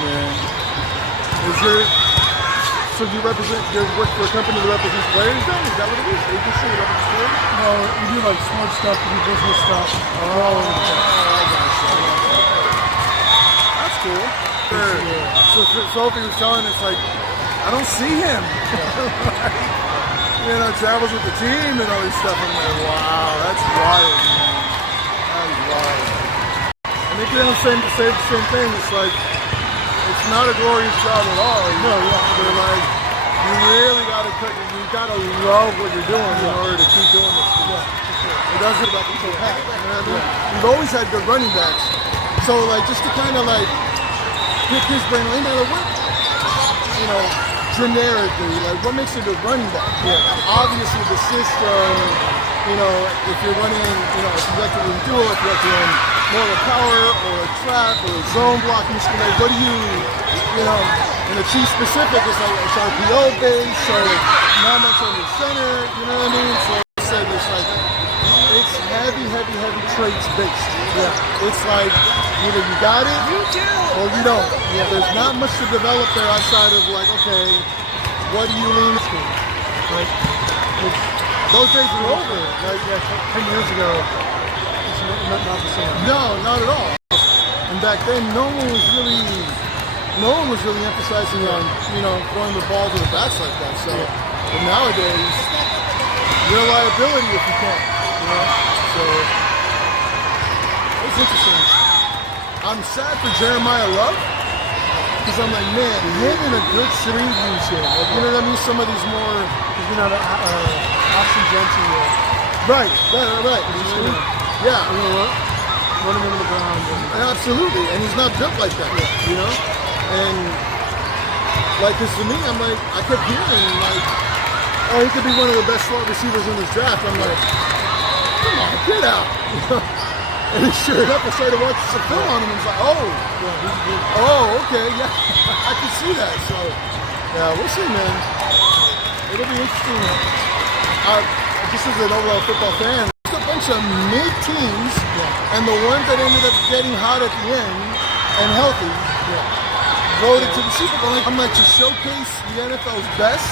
man. So you work for a company that represents players then? Is that what it is? Agency represents players? No, we do like sports stuff, we do business stuff. Oh, I got you. That's cool. Sure. So Sophie was telling us, like, I don't see him. Like, travels with the team and all this stuff. I'm like, wow, that's wild, man. That is wild. And they can say the same thing. It's like, it's not a glorious job at all. No, they're like, you really gotta love what you're doing in order to keep doing this. It doesn't like until half. You know what I mean? We've always had good running backs. So like just to kind of like pick his brain, no matter what, generically, like what makes a good running back? Obviously the system, if you're running, if you like to run dual, if you like to run more of a power or a trap or a zone blocking scheme, like what do you, in a chief specific, it's like it's RPO based, so not much under center, you know what I mean? So I said it's like, it's heavy traits based. Yeah. It's like, either you got it or you don't. Yeah. There's not much to develop there outside of like, okay, what do you lean to? Like, those days are over. Like 10 years ago, it's not the same. No, not at all. And back then, no one was really emphasizing on, throwing the ball to the backs like that. So, but nowadays, you're a liability if you can't, So, it's interesting. I'm sad for Jeremiah Love, because I'm like, man, him in a good city region. Like, you know what I mean? Some of these more, Austin Gentry. Right. Yeah. Running into the ground. Absolutely, and he's not built like that, And like, cause to me, I'm like, I kept hearing like, oh, he could be one of the best slot receivers in this draft. I'm like, come on, get out. And sure enough, I started watching some film on him and was like, okay, yeah, I can see that. So, yeah, we'll see, man. It'll be interesting. Just as an overall football fan, there's a bunch of mid-teams, and the ones that ended up getting hot at the end and healthy, voted to the Super Bowl. I'm like, to showcase the NFL's best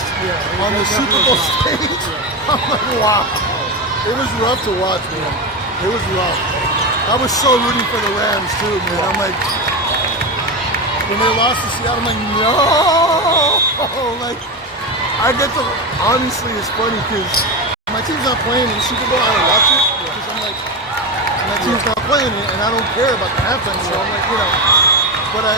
on the Super Bowl stage. I'm like, wow. It was rough to watch, man. It was rough. I was so rooting for the Rams too, man. I'm like, when they lost to Seattle, I'm like, no. Like, I get to, honestly, it's funny because my team's not playing in the Super Bowl. I don't watch it because I'm like, my team's not playing it, and I don't care about the halftime show. I'm like, but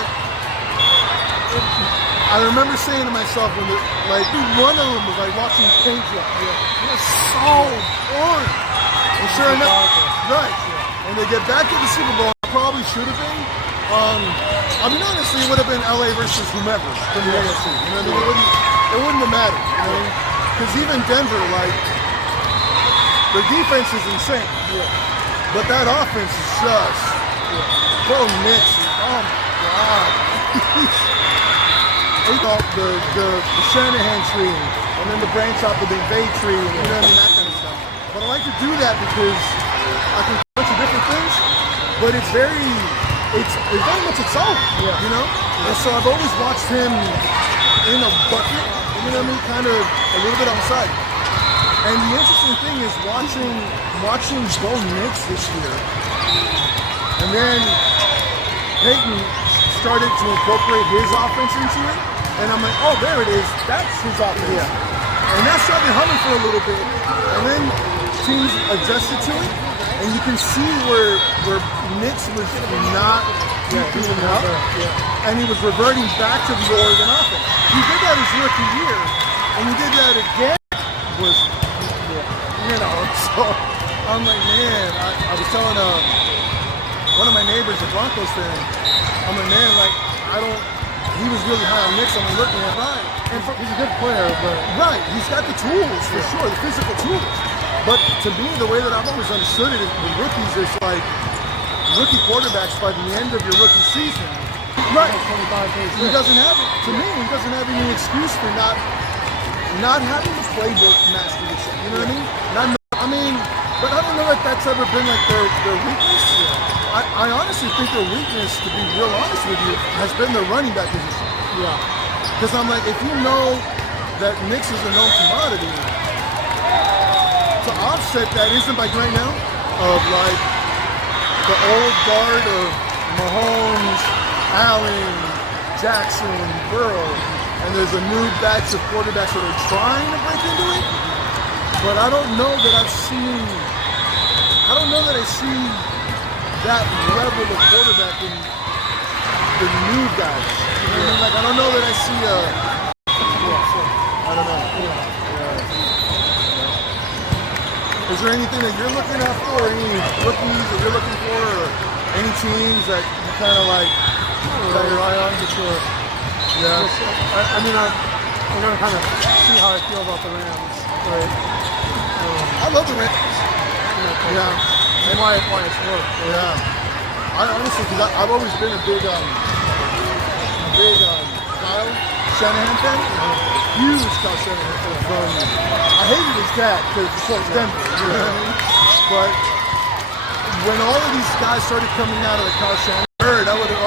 I remember saying to myself when one of them was like watching paint dry. It was so boring. And sure enough, right. And they get back to the Super Bowl, probably should have been. I mean, honestly, it would have been LA versus whomever from the AFC. It wouldn't have mattered. Because even Denver, like, their defense is insane. But that offense is just, Bo Nix, oh my God. The Shanahan tree, and then the branch off the McVay tree, and that kind of stuff. But I like to do that because I can do a bunch of different things, but it's very much its own, And so I've always watched him in a bucket, kind of a little bit on the side. And the interesting thing is watching Bo Nix this year, and then Peyton started to incorporate his offense into it, and I'm like, oh, there it is. That's his offense. And that started humming for a little bit, and then teams adjusted to it, and you can see where Nix was not keeping up, and he was reverting back to the Oregon offense. He did that his rookie year, and he did that again. So I'm like, man, I was telling one of my neighbors, a Broncos fan, I'm like, man, like, he was really high on Nix. I'm looking at right. And he's a good player, but right, he's got the tools for sure, the physical tools. But to me, the way that I've always understood it is with rookies, it's like rookie quarterbacks by the end of your rookie season. Right. 25 days. He doesn't have it. To me, he doesn't have any excuse for not having his playbook mastered. You know what I mean? But I don't know if that's ever been like their weakness. I honestly think their weakness, to be real honest with you, has been their running back position. Yeah. Because I'm like, if you know that Knicks is a known commodity, to offset that isn't like right now of like the old guard of Mahomes, Allen, Jackson, Burrow, and there's a new batch of quarterbacks that are trying to break into it. But I don't know that I see that level of quarterback in the new guys. You know what I mean? Like, I don't know that I see I don't know. Is there anything that you're looking out for, any rookies that you're looking for, or any teams that you kind of like got your eye on? For sure. Yeah. I mean, we're going to kind of see how I feel about the Rams. Right? I love the Rams. Yeah. And why it's worked. Yeah. I honestly, because I've always been a big Kyle Shanahan fan. Huge Kyle Shanahan fan. I hated his dad because it's Denver. You know what I mean? But when all of these guys started coming out of the Kyle Shanahan herd, I would have,